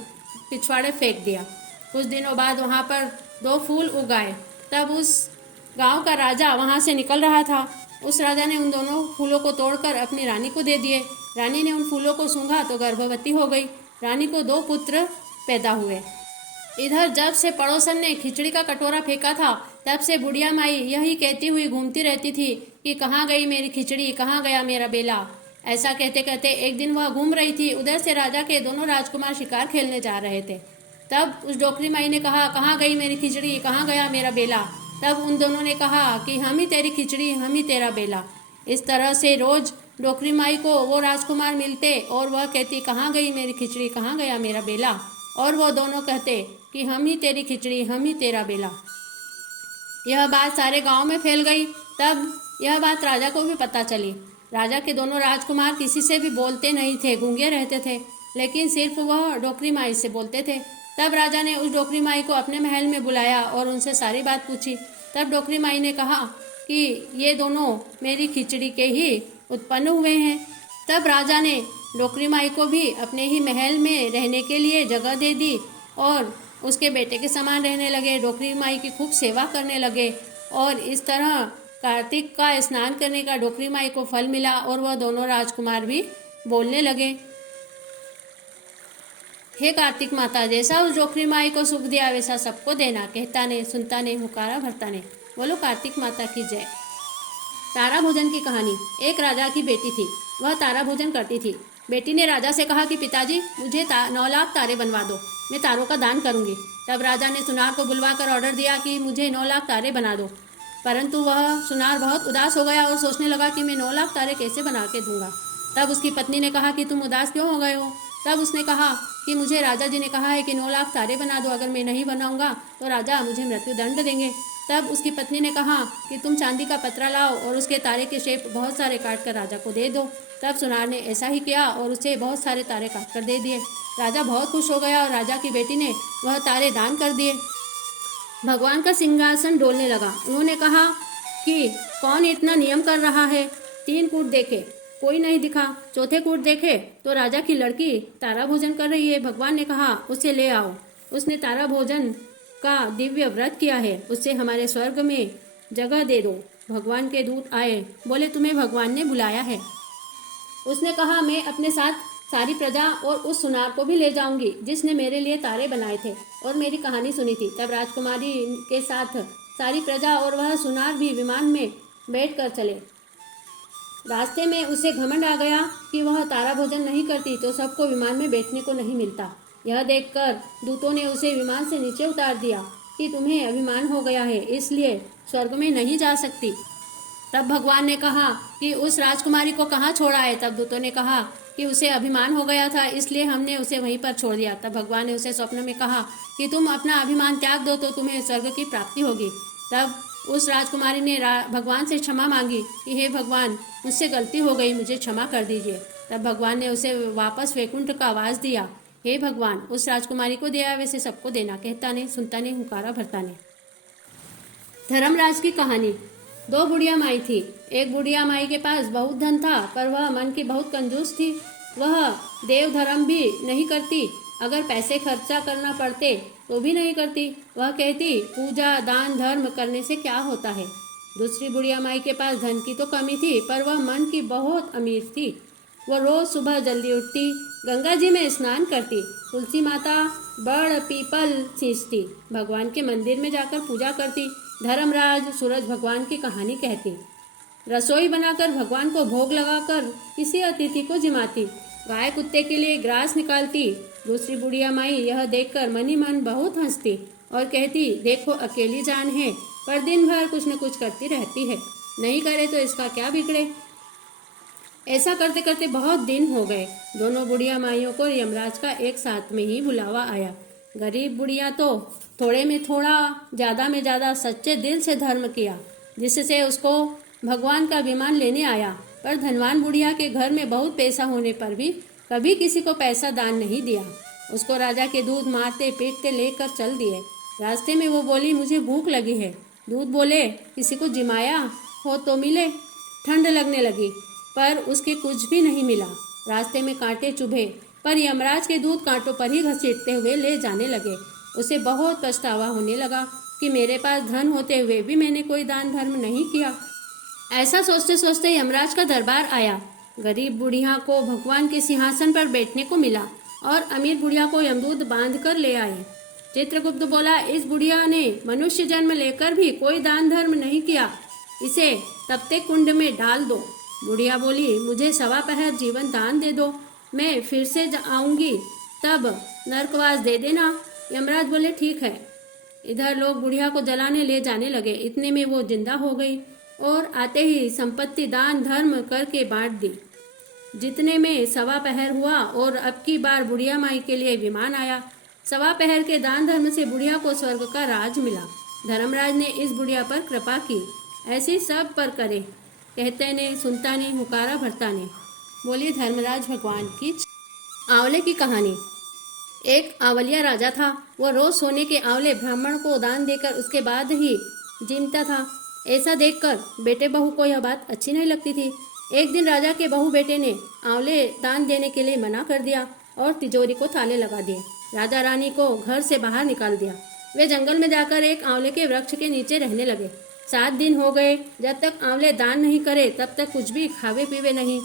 पिछवाड़े फेंक दिया। कुछ दिनों बाद वहाँ पर 2 फूल उगाए। तब उस गांव का राजा वहाँ से निकल रहा था। उस राजा ने उन दोनों फूलों को तोड़कर अपनी रानी को दे दिए। रानी ने उन फूलों को सूंघा तो गर्भवती हो गई। रानी को 2 पुत्र पैदा हुए। इधर जब से पड़ोसन ने खिचड़ी का कटोरा फेंका था, तब से बुढ़िया माई यही कहती हुई घूमती रहती थी कि कहाँ गई मेरी खिचड़ी, कहाँ गया मेरा बेला। ऐसा कहते कहते एक दिन वह घूम रही थी। उधर से राजा के दोनों राजकुमार शिकार खेलने जा रहे थे। तब उस डोकरी माई ने कहा, कहाँ गई मेरी खिचड़ी, कहाँ गया मेरा बेला। तब उन दोनों ने कहा कि हम ही तेरी खिचड़ी, हम ही तेरा बेला। इस तरह से रोज डोकरी माई को वो राजकुमार मिलते और वह कहती, कहाँ गई मेरी खिचड़ी, कहाँ गया मेरा बेला। और वो दोनों कहते कि हम ही तेरी खिचड़ी, हम ही तेरा बेला। यह बात सारे गांव में फैल गई। तब यह बात राजा को भी पता चली। राजा के दोनों राजकुमार किसी से भी बोलते नहीं थे, गूंगे रहते थे, लेकिन सिर्फ वह डोकरी माई से बोलते थे। तब राजा ने उस डोकरी माई को अपने महल में बुलाया और उनसे सारी बात पूछी। तब डोकरी माई ने कहा कि ये दोनों मेरी खिचड़ी के ही उत्पन्न हुए हैं। तब राजा ने डोकरी माई को भी अपने ही महल में रहने के लिए जगह दे दी और उसके बेटे के समान रहने लगे। डोकरी माई की खूब सेवा करने लगे और इस तरह कार्तिक का स्नान करने का डोकरी माई को फल मिला और वह दोनों राजकुमार भी बोलने लगे, हे कार्तिक माता, जैसा उस डोकरी माई को सुख दिया वैसा सबको देना। कहता ने, सुनता ने, हुकारा भरता ने। बोलो कार्तिक माता की जय। तारा भोजन की कहानी। एक राजा की बेटी थी। वह तारा भोजन करती थी। बेटी ने राजा से कहा कि पिताजी, मुझे 9 लाख तारे बनवा दो, मैं तारों का दान करूंगी। तब राजा ने सुनार को बुलवाकर ऑर्डर दिया कि मुझे 9 लाख तारे बना दो। परंतु वह सुनार बहुत उदास हो गया और सोचने लगा कि मैं 9 लाख तारे कैसे बना के दूंगा। तब उसकी पत्नी ने कहा कि तुम उदास क्यों हो गए हो। तब उसने कहा कि मुझे राजा जी ने कहा है कि 9 लाख तारे बना दो, अगर मैं नहीं बनाऊंगा तो राजा मुझे मृत्यु दंड देंगे। तब उसकी पत्नी ने कहा कि तुम चांदी का पतरा लाओ और उसके तारे के शेप बहुत सारे काट कर राजा को दे दो। तब सुनार ने ऐसा ही किया और उसे बहुत सारे तारे काट कर दे दिए। राजा बहुत खुश हो गया और राजा की बेटी ने वह तारे दान कर दिए। भगवान का सिंहासन डोलने लगा। उन्होंने कहा कि कौन इतना नियम कर रहा है। 3 कूट देखे, कोई नहीं दिखा। चौथे कूट देखे तो राजा की लड़की तारा भोजन कर रही है। भगवान ने कहा, उसे ले आओ, उसने तारा भोजन का दिव्य व्रत किया है, उससे हमारे स्वर्ग में जगह दे दो। भगवान के दूत आए, बोले तुम्हें भगवान ने बुलाया है। उसने कहा, मैं अपने साथ सारी प्रजा और उस सुनार को भी ले जाऊंगी जिसने मेरे लिए तारे बनाए थे और मेरी कहानी सुनी थी। तब राजकुमारी के साथ सारी प्रजा और वह सुनार भी विमान में बैठकर चले। रास्ते में उसे घमंड आ गया कि वह तारा भोजन नहीं करती तो सबको विमान में बैठने को नहीं मिलता। यह देखकर दूतों ने उसे विमान से नीचे उतार दिया कि तुम्हें अभिमान हो गया है, इसलिए स्वर्ग में नहीं जा सकती। तब भगवान ने कहा कि उस राजकुमारी को कहाँ छोड़ा है। तब दूतों ने कहा कि उसे अभिमान हो गया था, इसलिए हमने उसे वहीं पर छोड़ दिया। तब भगवान ने उसे स्वप्न में कहा कि तुम अपना अभिमान त्याग दो तो तुम्हें स्वर्ग की प्राप्ति होगी। तब उस राजकुमारी ने भगवान से क्षमा मांगी कि हे भगवान, मुझसे गलती हो गई, मुझे क्षमा कर दीजिए। तब भगवान ने उसे वापस वैकुंठ का आवास दिया। हे भगवान, उस राजकुमारी को दिया वैसे सबको देना। कहता ने, सुनता ने, हुकारा भरता ने। धर्मराज की कहानी। 2 बुढ़िया माई थी। एक बुढ़िया माई के पास बहुत धन था, पर वह मन की बहुत कंजूस थी। वह देव धर्म भी नहीं करती, अगर पैसे खर्चा करना पड़ते तो भी नहीं करती। वह कहती, पूजा दान धर्म करने से क्या होता है। दूसरी बुढ़िया माई के पास धन की तो कमी थी, पर वह मन की बहुत अमीर थी। वह रोज सुबह जल्दी उठती, गंगा जी में स्नान करती, तुलसी माता बड़ पीपल सींचती, भगवान के मंदिर में जाकर पूजा करती, धर्मराज सूरज भगवान की कहानी कहती, रसोई बनाकर भगवान को भोग लगाकर किसी अतिथि को जिमाती, गाय कुत्ते के लिए ग्रास निकालती। दूसरी बुढ़िया माई यह देखकर मनी मन बहुत हंसती और कहती, देखो अकेली जान है, पर दिन भर कुछ न कुछ करती रहती है, नहीं करे तो इसका क्या बिगड़े। ऐसा करते करते बहुत दिन हो गए। दोनों बुढ़िया माइयों को यमराज का एक साथ में ही बुलावा आया। गरीब बुढ़िया तो थोड़े में थोड़ा ज़्यादा में ज़्यादा सच्चे दिल से धर्म किया, जिससे उसको भगवान का विमान लेने आया। पर धनवान बुढ़िया के घर में बहुत पैसा होने पर भी कभी किसी को पैसा दान नहीं दिया। उसको राजा के दूध मारते पीटते लेकर चल दिए। रास्ते में वो बोली, मुझे भूख लगी है। दूध बोले, किसी को जिमाया हो तो मिले। ठंड लगने लगी पर उसके कुछ भी नहीं मिला। रास्ते में कांटे चुभे पर यमराज के दूध कांटों पर ही घसीटते हुए ले जाने लगे। उसे बहुत पछतावा होने लगा कि मेरे पास धन होते हुए भी मैंने कोई दान धर्म नहीं किया। ऐसा सोचते सोचते यमराज का दरबार आया। गरीब बुढ़िया को भगवान के सिंहासन पर बैठने को मिला और अमीर बुढ़िया को यमदूत बांध कर ले आए। चित्रगुप्त बोला, इस बुढ़िया ने मनुष्य जन्म लेकर भी कोई दान धर्म नहीं किया, इसे तपते कुंड में डाल दो। बुढ़िया बोली, मुझे सवा पहर जीवन दान दे दो, मैं फिर से आऊंगी तब नरकवास दे देना। यमराज बोले, ठीक है। इधर लोग बुढ़िया को जलाने ले जाने लगे। इतने में वो जिंदा हो गई और आते ही संपत्ति दान धर्म करके बांट दी। जितने में सवा पहर हुआ और अब की बार बुढ़िया माई के लिए विमान आया। सवा पहर के दान धर्म से बुढ़िया को स्वर्ग का राज मिला। धर्मराज ने इस बुढ़िया पर कृपा की, ऐसी सब पर करे, कहते ने सुनता ने हुकारा भरता ने। बोलिए धर्मराज भगवान की। आंवले की कहानी। एक आंवलिया राजा था। वह रोज सोने के आंवले ब्राह्मण को दान देकर उसके बाद ही जीमता था। ऐसा देखकर बेटे बहू को यह बात अच्छी नहीं लगती थी। एक दिन राजा के बहू बेटे ने आंवले दान देने के लिए मना कर दिया और तिजोरी को ताले लगा दिए। राजा रानी को घर से बाहर निकाल दिया। वे जंगल में जाकर एक आंवले के वृक्ष के नीचे रहने लगे। 7 दिन हो गए। जब तक आंवले दान नहीं करे तब तक कुछ भी खावे पीवे नहीं।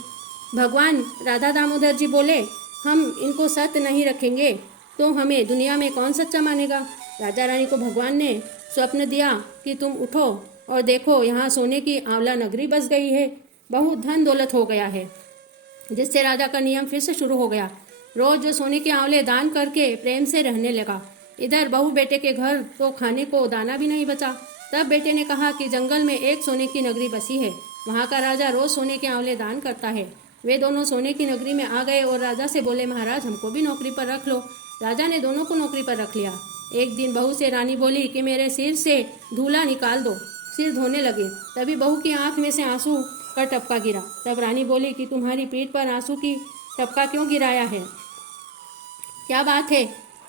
भगवान राधा दामोदर जी बोले, हम इनको सत्य नहीं रखेंगे तो हमें दुनिया में कौन सच्चा मानेगा। राजा रानी को भगवान ने स्वप्न दिया कि तुम उठो और देखो, यहाँ सोने की आंवला नगरी बस गई है, बहुत धन दौलत हो गया है। जिससे राजा का नियम फिर से शुरू हो गया। रोज सोने के आंवले दान करके प्रेम से रहने लगा। इधर बहू बेटे के घर तो खाने को दाना भी नहीं बचा। तब बेटे ने कहा कि जंगल में एक सोने की नगरी बसी है, वहाँ का राजा रोज सोने के आंवले दान करता है। वे दोनों सोने की नगरी में आ गए और राजा से बोले, महाराज हमको भी नौकरी पर रख लो। राजा ने दोनों को नौकरी पर रख लिया। एक दिन बहू से रानी बोली कि मेरे सिर से धूला निकाल दो। सिर धोने लगे, तभी बहू की आंख में से आंसू का टपका गिरा। तब रानी बोली कि तुम्हारी पीठ पर आंसू की टपका क्यों गिराया है, क्या बात है,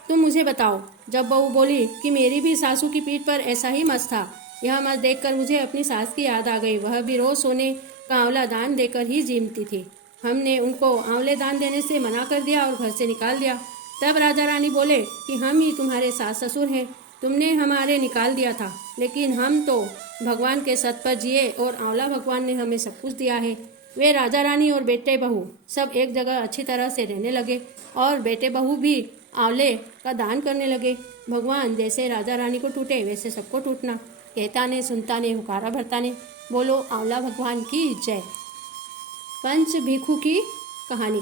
तुम मुझे बताओ। जब बहू बोली कि मेरी भी सासू की पीठ पर ऐसा ही मस था। यह मस देखकर मुझे अपनी सास की याद आ गई। वह भी रोज सोने का आंवला दान देकर ही जीमती थी। हमने उनको आंवले दान देने से मना कर दिया और घर से निकाल दिया। तब राजा रानी बोले कि हम ही तुम्हारे सास ससुर हैं, तुमने हमारे निकाल दिया था, लेकिन हम तो भगवान के सत पर जिए और आंवला भगवान ने हमें सब कुछ दिया है। वे राजा रानी और बेटे बहू सब एक जगह अच्छी तरह से रहने लगे और बेटे बहू भी आंवले का दान करने लगे। भगवान जैसे राजा रानी को टूटे वैसे सबको टूटना। कहता ने सुनता ने हुकारा भरता ने। बोलो आंवला भगवान की जय। पंच भिखू की कहानी।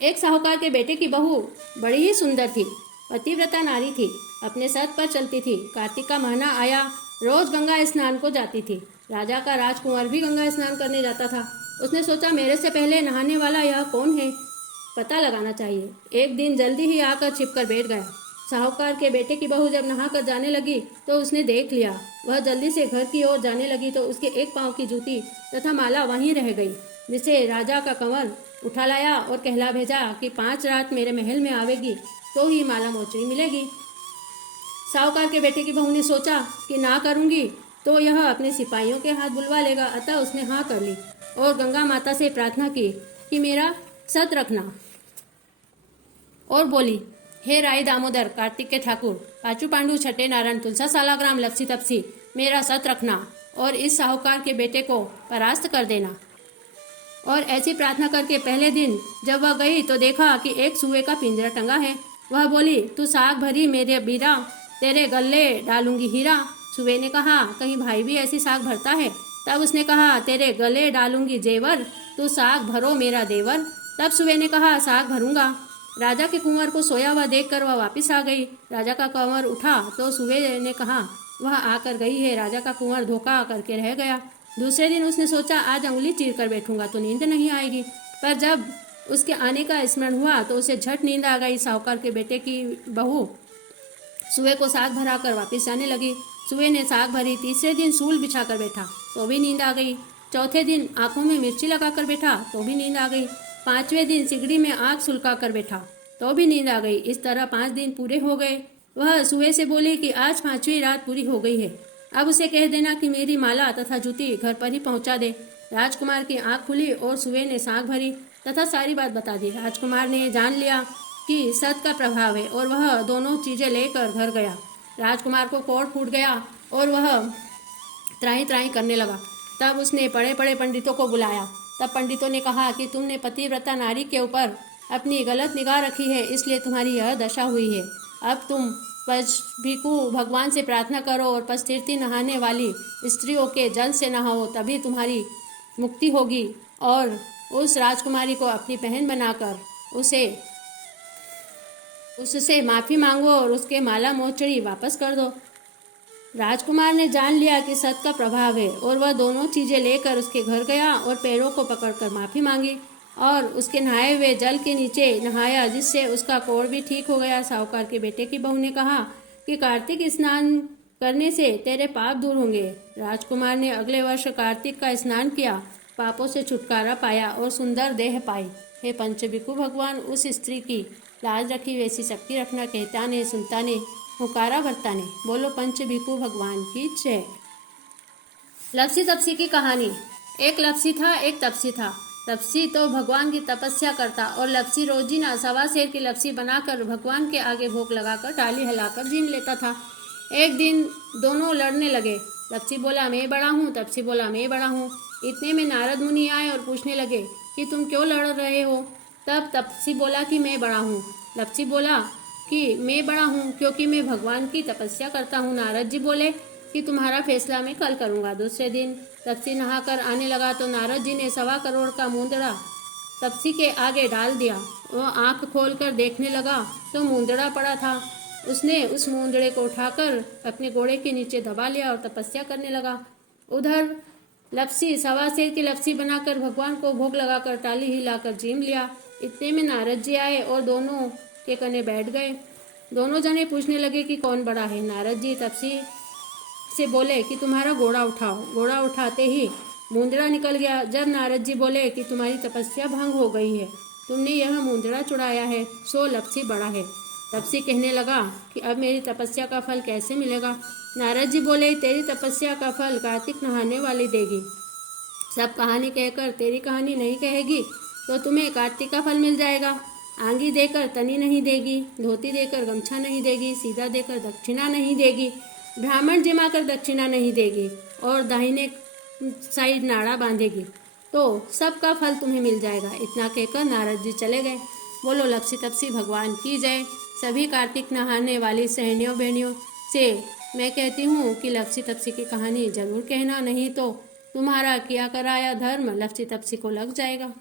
एक साहूकार के बेटे की बहू बड़ी ही सुंदर थी, पतिव्रता नारी थी, अपने सत पर चलती थी। कार्तिक का महीना आया, रोज गंगा स्नान को जाती थी। राजा का राजकुमार भी गंगा स्नान करने जाता था। उसने सोचा, मेरे से पहले नहाने वाला यह कौन है, पता लगाना चाहिए। एक दिन जल्दी ही आकर छिपकर बैठ गया। साहूकार के बेटे की बहू जब नहा कर जाने लगी तो उसने देख लिया। वह जल्दी से घर की ओर जाने लगी तो उसके एक पांव की जूती तथा माला वहीं रह गई, जिसे राजा का कंवर उठा लाया और कहला भेजा कि 5 रात मेरे महल में आवेगी तो ही माला मोचड़ी मिलेगी। साहूकार के बेटे की बहू ने सोचा कि ना करूंगी तो यह अपने सिपाहियों के हाथ बुलवा लेगा, अतः उसने हाँ कर ली और गंगा माता से प्रार्थना की कि मेरा सत रखना, और बोली, हे राय दामोदर कार्तिक के ठाकुर, पाचू पांडु छठे नारायण तुलसा सालाग्राम लपसी तपसी, मेरा सत रखना और इस साहूकार के बेटे को परास्त कर देना। और ऐसी प्रार्थना करके पहले दिन जब वह गई तो देखा कि एक सुए का पिंजरा टंगा है। वह बोली, तू साग भरी मेरे बीरा, तेरे गले डालूंगी हीरा। सुए ने कहा, कहीं भाई भी ऐसी साग भरता है? तब उसने कहा, तेरे गले डालूंगी जेवर, तू साग भरो मेरा देवर। तब सुए ने कहा, साग भरूंगा। राजा के कुंवर को सोया हुआ देखकर वह वापस आ गई। राजा का कुंवर उठा तो सुए ने कहा, वह आकर गई है। राजा का कुंवर धोखा करके रह गया। दूसरे दिन उसने सोचा, आज अंगुली चीर कर बैठूंगा तो नींद नहीं आएगी। पर जब उसके आने का स्मरण हुआ तो उसे झट नींद आ गई। साहूकार के बेटे की बहू सुबह को साग भरा कर वापिस जाने लगी। सुबह ने साग भरी। तीसरे दिन सूल बिछा कर बैठा तो भी नींद आ गई। चौथे दिन आंखों में मिर्ची लगा कर बैठा तो भी नींद आ गई। पांचवें दिन सिगड़ी में आग सुलगा कर बैठा तो भी नींद आ गई। इस तरह 5 दिन पूरे हो गए। वह सुबह से बोली कि आज 5वीं रात पूरी हो गई है, अब उसे कह देना कि मेरी माला तथा जूती घर पर ही पहुंचा दे। राजकुमार की आंख खुली और सुबह ने साग भरी तथा सारी बात बता दी। राजकुमार ने जान लिया कि सत का प्रभाव है और वह दोनों चीजें लेकर घर गया। राजकुमार को कोढ़ फूट गया और वह त्राही त्राही करने लगा। तब उसने बड़े बड़े पंडितों को बुलाया। तब पंडितों ने कहा कि तुमने पतिव्रता नारी के ऊपर अपनी गलत निगाह रखी है, इसलिए तुम्हारी यह दशा हुई है। अब तुम भिखु भगवान से प्रार्थना करो और पस्तीर्थी नहाने वाली स्त्रियों के जल से नहाओ, तभी तुम्हारी मुक्ति होगी। और उस राजकुमारी को अपनी बहन बनाकर उससे माफ़ी मांगो और उसके माला मोचड़ी वापस कर दो। राजकुमार ने जान लिया कि सत का प्रभाव है और वह दोनों चीज़ें लेकर उसके घर गया और पैरों को पकड़कर माफ़ी मांगी और उसके नहाए हुए जल के नीचे नहाया, जिससे उसका कोढ़ भी ठीक हो गया। साहूकार के बेटे की बहू ने कहा कि कार्तिक स्नान करने से तेरे पाप दूर होंगे। राजकुमार ने अगले वर्ष कार्तिक का स्नान किया, पापों से छुटकारा पाया और सुंदर देह पाई। हे पंचभिखु भगवान, उस स्त्री की लाज रखी वैसी शक्ति रखना, कहता ने सुनता ने हुकारा भरता ने। बोलो पंचभिखु भगवान की जय। लप्सी तपसी की कहानी। एक लप्सी था, एक तपसी था। तपसी तो भगवान की तपस्या करता और लप्सी रोजीना 1.25 सेर की लप्सी बनाकर भगवान के आगे भोग लगाकर डाली हिलाकर जीम लेता था। एक दिन दोनों लड़ने लगे। लप्सी बोला मैं बड़ा हूँ, तपसी बोला मैं बड़ा हूँ। इतने में नारद मुनि आए और पूछने लगे कि तुम क्यों लड़ रहे हो। तब तपसी बोला कि मैं बड़ा हूँ। लप्सी बोला कि मैं बड़ा हूँ क्योंकि मैं भगवान की तपस्या करता हूँ। नारद जी बोले कि तुम्हारा फैसला मैं कल करूँगा। दूसरे दिन तपसी नहाकर आने लगा तो नारद जी ने 1.25 करोड़ का मूंदड़ा तपसी के आगे डाल दिया। वह आंख खोलकर देखने लगा तो मूंदड़ा पड़ा था। उसने उस मूंदड़े को उठाकर अपने घोड़े के नीचे दबा लिया और तपस्या करने लगा। उधर लप्सी 1.25 सेर की लप्सी बनाकर भगवान को भोग लगाकर टाली हिलाकर जीम लिया। इतने में नारद जी आए और दोनों के कने बैठ गए। दोनों जने पूछने लगे कि कौन बड़ा है। नारद जी तपसी से बोले कि तुम्हारा घोड़ा उठाओ। घोड़ा उठाते ही मूंदड़ा निकल गया। जब नारद जी बोले कि तुम्हारी तपस्या भंग हो गई है, तुमने यह मूंदड़ा चुराया है, सो लप्सी बड़ा है। तपसी कहने लगा कि अब मेरी तपस्या का फल कैसे मिलेगा। नारद जी बोले तेरी तपस्या का फल कार्तिक नहाने वाली देगी। सब कहानी कहकर तेरी कहानी नहीं कहेगी तो तुम्हें कार्तिक का फल मिल जाएगा। आंगी देकर तनी नहीं देगी, धोती देकर गमछा नहीं देगी, सीधा देकर दक्षिणा नहीं देगी, ब्राह्मण जिमा कर दक्षिणा नहीं देगी और दाहिने साइड नाड़ा बांधेगी तो सबका फल तुम्हें मिल जाएगा। इतना कहकर नारद जी चले गए। बोलो लप्सी तपसी भगवान की जय। सभी कार्तिक नहाने वाली सहेलियों बहनियों से मैं कहती हूँ कि लप्सी तपसी की कहानी जरूर कहना, नहीं तो तुम्हारा किया कराया धर्म लप्सी तपसी को लग जाएगा।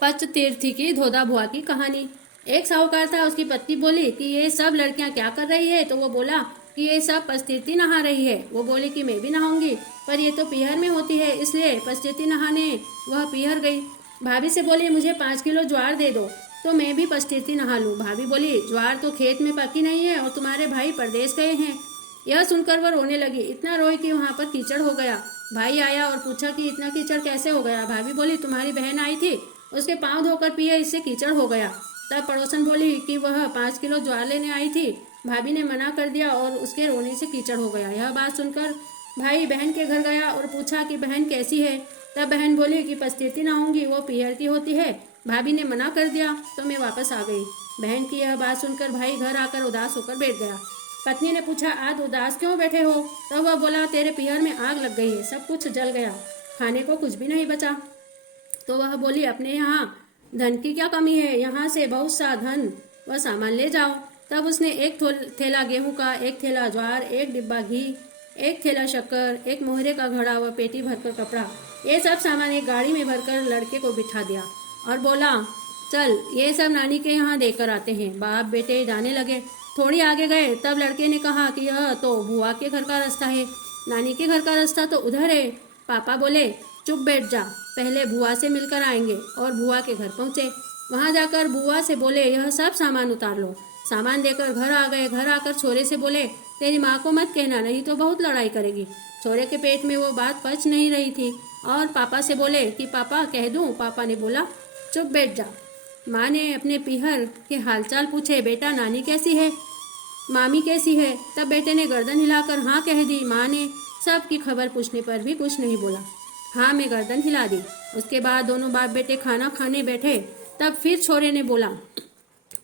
पचतीर्थी की धोधा बुआ की कहानी। एक साहूकार था, उसकी पत्नी बोली कि ये सब लड़कियां क्या कर रही है, तो वो बोला कि ये सब पचतीर्थी नहा रही है। वो बोली कि मैं भी नहाऊंगी, पर ये तो पीहर में होती है, इसलिए पचतीर्थी नहाने वह पीहर गई। भाभी से बोली मुझे 5 किलो ज्वार दे दो तो मैं भी पचतीर्थी नहा लूँ। भाभी बोली ज्वार तो खेत में पकी नहीं है और तुम्हारे भाई परदेश गए हैं। यह सुनकर वह रोने लगी। इतना रोई कि वहाँ पर कीचड़ हो गया। भाई आया और पूछा कि इतना कीचड़ कैसे हो गया। भाभी बोली तुम्हारी बहन आई थी, उसके पाँव धोकर पिए, इससे कीचड़ हो गया। तब पड़ोसन बोली कि वह 5 किलो ज्वार लेने आई थी, भाभी ने मना कर दिया और उसके रोने से कीचड़ हो गया। यह बात सुनकर भाई बहन के घर गया और पूछा कि बहन कैसी है। तब बहन बोली कि पचतीर्थी नहाऊंगी, वो पीहर की होती है, भाभी ने मना कर दिया तो मैं वापस आ गई। बहन की यह बात सुनकर भाई घर आकर उदास होकर बैठ गया। पत्नी ने पूछा आज उदास क्यों बैठे हो। तब वह बोला तेरे पीहर में आग लग गई है, सब कुछ जल गया, खाने को कुछ भी नहीं बचा। तो वह बोली अपने यहाँ धन की क्या कमी है, यहाँ से बहुत सा धन व सामान ले जाओ। तब उसने एक थैला गेहूं का, एक थैला ज्वार, एक डिब्बा घी, एक थैला शक्कर, एक मोहरे का घड़ा व पेटी भरकर कपड़ा, ये सब सामान एक गाड़ी में भरकर लड़के को बिठा दिया और बोला चल ये सब नानी के यहाँ देकर आते हैं। बाप बेटे जाने लगे। थोड़ी आगे गए तब लड़के ने कहा कि यह तो बुआ के घर का रास्ता है, नानी के घर का रास्ता तो उधर है। पापा बोले चुप बैठ जा, पहले बुआ से मिलकर आएंगे। और बुआ के घर पहुँचे। वहाँ जाकर बुआ से बोले यह सब सामान उतार लो। सामान देकर घर आ गए। घर आकर छोरे से बोले, तेरी माँ को मत कहना, नहीं तो बहुत लड़ाई करेगी। छोरे के पेट में वो बात पच नहीं रही थी और पापा से बोले कि पापा कह दूं। पापा ने बोला, चुप बैठ जा। माँ ने अपने पीहर के हालचाल पूछे, बेटा नानी कैसी है, मामी कैसी है? तब बेटे ने गर्दन हिलाकर हाँ कह दी। माँ ने सब की खबर पूछने पर भी कुछ नहीं बोला। हाँ में गर्दन हिला दी। उसके बाद दोनों बाप बेटे खाना खाने बैठे। तब फिर छोरे ने बोला,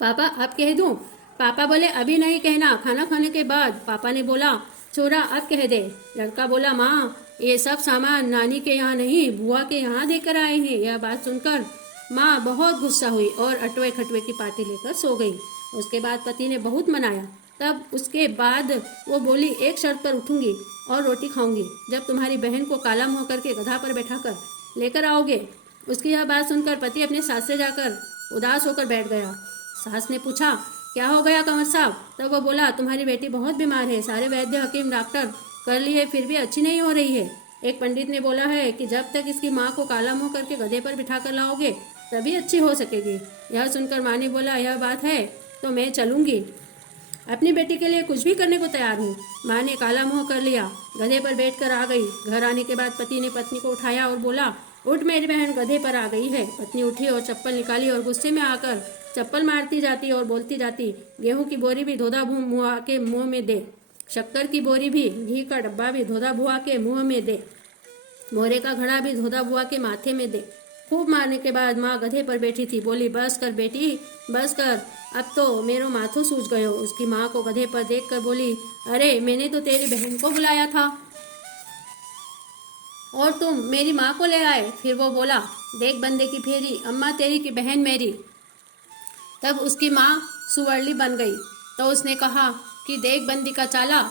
पापा अब कह दूं? पापा बोले, अभी नहीं कहना, खाना खाने के बाद। पापा ने बोला, छोरा अब कह दे। लड़का बोला, माँ ये सब सामान नानी के यहाँ नहीं बुआ के यहाँ देकर आए हैं। यह बात सुनकर माँ बहुत गुस्सा हुई और अटवे खटवे की पार्टी लेकर सो गई। उसके बाद पति ने बहुत मनाया। तब उसके बाद वो बोली, एक शर्त पर उठूंगी और रोटी खाऊंगी, जब तुम्हारी बहन को काला मुँह करके गधा पर बैठाकर लेकर आओगे। उसकी यह बात सुनकर पति अपने सास से जाकर उदास होकर बैठ गया। सास ने पूछा, क्या हो गया कंवर साहब? तब वो बोला, तुम्हारी बेटी बहुत बीमार है, सारे वैद्य हकीम डॉक्टर कर लिए फिर भी अच्छी नहीं हो रही है। एक पंडित ने बोला है कि जब तक इसकी माँ को काला मुँह करके गधे पर बिठा कर लाओगे तभी अच्छी हो सकेगी। यह सुनकर माँ ने बोला, यह बात है तो मैं चलूँगी, अपनी बेटी के लिए कुछ भी करने को तैयार हूँ। माँ ने काला मुँह कर लिया, गधे पर बैठकर आ गई। घर आने के बाद पति ने पत्नी को उठाया और बोला, उठ मेरी बहन गधे पर आ गई है। पत्नी उठी और चप्पल निकाली और गुस्से में आकर चप्पल मारती जाती और बोलती जाती, गेहूं की बोरी भी धोधा भुआ के मुँह में दे, शक्कर की बोरी भी, घी का डब्बा भी धोधा भुआ के मुँह में दे, मोरे का घड़ा भी धोधा भुआ के माथे में दे। खूब मारने के बाद माँ गधे पर बैठी थी। बोली, बस कर बेटी बस कर, अब तो मेरो माथो सूझ गयो। उसकी माँ को गधे पर देखकर बोली, अरे मैंने तो तेरी बहन को बुलाया था और तुम मेरी माँ को ले आए। फिर वो बोला, देख बंदे की फेरी, अम्मा तेरी की बहन मेरी। तब उसकी माँ सुवर्ली बन गई तो उसने कहा कि देख बंदी का चाला,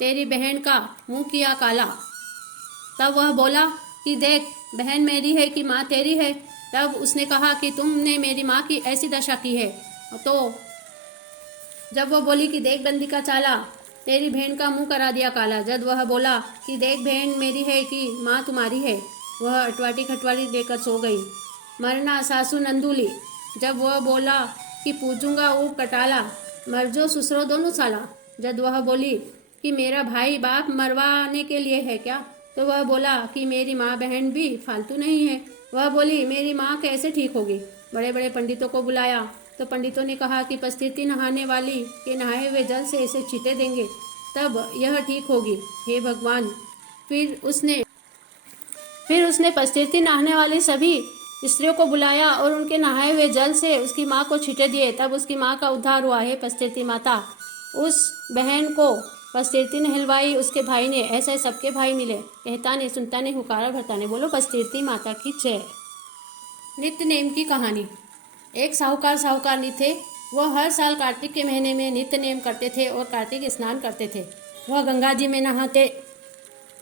तेरी बहन का मुंह किया काला। तब वह बोला कि देख बहन मेरी है कि माँ तेरी है। तब उसने कहा कि तुमने मेरी माँ की ऐसी दशा की है। तो जब वह बोली कि देख बंदी का चाला, तेरी बहन का मुंह करा दिया काला। जब वह बोला कि देख बहन मेरी है कि माँ तुम्हारी है, वह अटवाटी खटवाटी देकर सो गई। मरना सासू नंदूली। जब वह बोला कि पूजूंगा वो कटाला, मरजो ससुरो दोनों साला। जब वह बोली कि मेरा भाई बाप मरवाने के लिए है क्या, तो वह बोला कि मेरी माँ बहन भी फालतू नहीं है। वह बोली, मेरी माँ कैसे ठीक होगी। बड़े बड़े पंडितों को बुलाया तो पंडितों ने कहा कि पस्तीती नहाने वाली के नहाए हुए जल से इसे छींटे देंगे तब यह ठीक होगी। हे भगवान। फिर उसने पस्तीती नहाने वाली सभी स्त्रियों को बुलाया और उनके नहाए हुए जल से उसकी माँ को छींटे दिए। तब उसकी माँ का उद्धार हुआ। हे पस्तीती माता। उस बहन को पस्तीती ने हिलवाई, उसके भाई ने। ऐसे सबके भाई मिले, कहता ने सुनता ने हुकारा भरता ने। बोलो पस्तीती माता की जय। नित्य नेम की कहानी। एक साहूकार थे। वह हर साल कार्तिक के महीने में नित्य नेम करते थे और कार्तिक स्नान करते थे। वह गंगा जी में नहाते,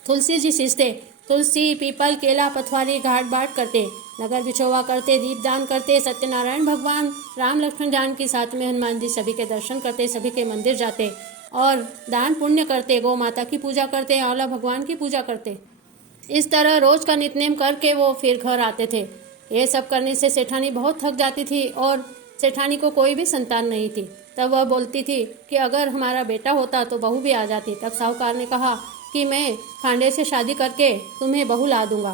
तुलसी जी सींचते, तुलसी पीपल केला पथवारी घाट बाट करते, नगर बिछोवा करते, दीपदान करते, सत्यनारायण भगवान राम लक्ष्मण जानकी साथ में हनुमान जी सभी के दर्शन करते, सभी के मंदिर जाते और दान पुण्य करते, गौ माता की पूजा करते, आंवला भगवान की पूजा करते। इस तरह रोज का नित्यनेम करके वो फिर घर आते थे। ये सब करने से सेठानी बहुत थक जाती थी और सेठानी को कोई भी संतान नहीं थी। तब वह बोलती थी कि अगर हमारा बेटा होता तो बहू भी आ जाती। तब साहूकार ने कहा कि मैं खांडे से शादी करके तुम्हें बहू ला दूंगा।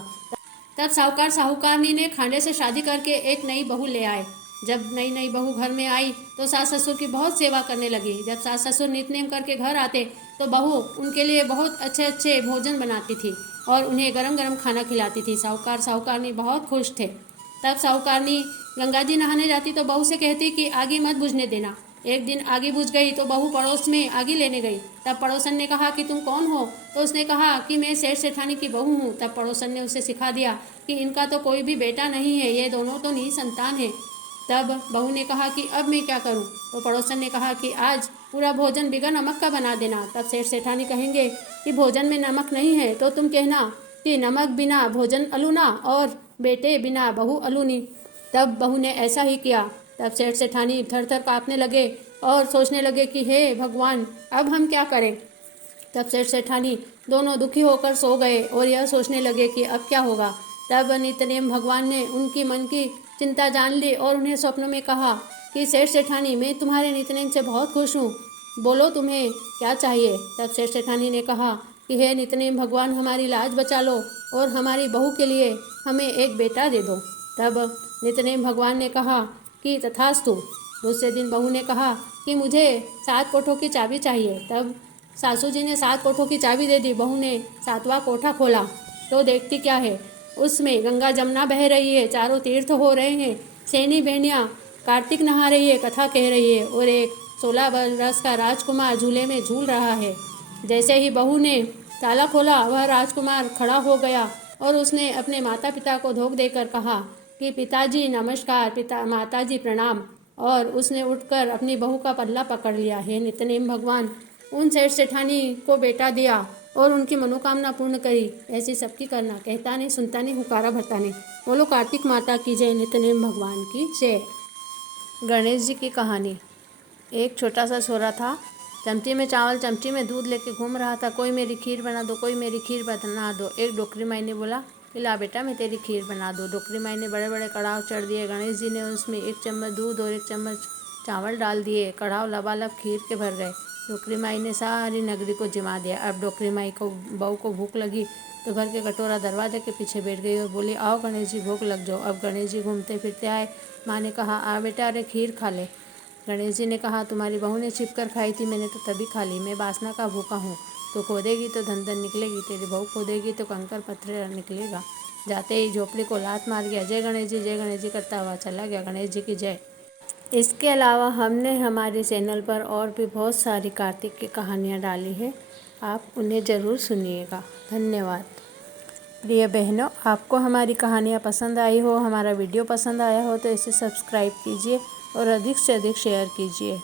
तब साहूकारनी ने खांडे से शादी करके एक नई बहू ले आए। जब नई बहू घर में आई तो सास ससुर की बहुत सेवा करने लगी। जब सास ससुर नित्यनेम करके घर आते तो बहू उनके लिए बहुत अच्छे अच्छे भोजन बनाती थी और उन्हें गरम गरम खाना खिलाती थी। साहूकारनी बहुत खुश थे। तब साहूकारनी गंगा जी नहाने जाती तो बहू से कहती कि आगे मत बुझने देना। एक दिन आगे बुझ गई तो बहू पड़ोस में आगे लेने गई। तब पड़ोसन ने कहा कि तुम कौन हो? तो उसने कहा कि मैं सेठ सेठानी की बहू हूँ। तब पड़ोसन ने उसे सिखा दिया कि इनका तो कोई भी बेटा नहीं है, ये दोनों तो निसंतान है। तब बहू ने कहा कि अब मैं क्या करूं? तो पड़ोसन ने कहा कि आज पूरा भोजन बिना नमक का बना देना। तब सेठ सेठानी कहेंगे कि भोजन में नमक नहीं है तो तुम कहना कि नमक बिना भोजन अलूना और बेटे बिना बहू अलूनी। तब बहू ने ऐसा ही किया। तब सेठ सेठानी थर थर काँपने लगे और सोचने लगे कि हे भगवान अब हम क्या करें। तब सेठ सेठानी दोनों दुखी होकर सो गए और यह सोचने लगे कि अब क्या होगा। तब नित्यनेम भगवान ने उनकी मन की चिंता जान ली और उन्हें स्वप्न में कहा कि सेठ सेठानी, मैं तुम्हारे नित्यनेम से बहुत खुश हूँ, बोलो तुम्हें क्या चाहिए। तब सेठ सेठानी ने कहा कि हे नित्यनेम भगवान, हमारी लाज बचा लो और हमारी बहू के लिए हमें एक बेटा दे दो। तब नित्यनेम भगवान ने कहा कि तथास्तु। दूसरे दिन बहू ने कहा कि मुझे 7 कोठों की चाबी चाहिए। तब सासू जी ने 7 कोठों की चाबी दे दी। बहू ने 7वां कोठा खोला तो देखती क्या है, उसमें गंगा जमुना बह रही है, चारों तीर्थ हो रहे हैं, सैनी बहनियाँ कार्तिक नहा रही है, कथा कह रही है और एक 16 वर्ष का राजकुमार झूले में झूल रहा है। जैसे ही बहू ने ताला खोला, वह राजकुमार खड़ा हो गया और उसने अपने माता पिता को धोख देकर कहा कि पिताजी नमस्कार, माताजी प्रणाम, और उसने उठकर अपनी बहू का पल्ला पकड़ लिया। हे नित्यनेम भगवान, उन सेठ सेठानी को बेटा दिया और उनकी मनोकामना पूर्ण करी, ऐसी सबकी करना। कहता नहीं, सुनता नहीं, हुकारा भरता नहीं। बोलो कार्तिक माता की जय, नित्यनेम भगवान की जय। गणेश जी की कहानी। एक छोटा सा छोरा था, चमची में चावल चमची में दूध लेके घूम रहा था। कोई मेरी खीर बना दो, कोई मेरी खीर बना दो। एक डोकरी माई ने बोला कि ला बेटा, मैं तेरी खीर बना दूँ। डोकरी माई ने बड़े बड़े कढ़ाव चढ़ दिए। गणेश जी ने उसमें 1 चम्मच दूध और 1 चम्मच चावल डाल दिए। कढ़ाव लबालब खीर के भर गए। डोकरी माई ने सारी नगरी को जिमा दिया। अब डोकरी माई को बहू को भूख लगी तो भर के कटोरा दरवाजे के पीछे बैठ गई और बोली, आओ गणेश जी, भूख लग जाओ। अब गणेश जी घूमते फिरते आए। माँ ने कहा, आ बेटा, अरे खीर खा ले। गणेश जी ने कहा, तुम्हारी बहू ने छिप कर खाई थी, मैंने तो तभी खा ली। मैं वासना का भूखा हूँ। तो खोदेगी तो धन धन निकलेगी, तेरी बहू खोदेगी तो कंकर पत्थर निकलेगा। जाते ही झोपड़ी को लात मार गया। जय गणेश जी, जय गणेश जी करता हुआ चला गया। गणेश जी की जय। इसके अलावा हमने हमारे चैनल पर और भी बहुत सारी कार्तिक की कहानियाँ डाली हैं, आप उन्हें ज़रूर सुनिएगा। धन्यवाद। प्रिय बहनों, आपको हमारी कहानियाँ पसंद आई हो, हमारा वीडियो पसंद आया हो तो इसे सब्सक्राइब कीजिए और अधिक से अधिक शेयर कीजिए।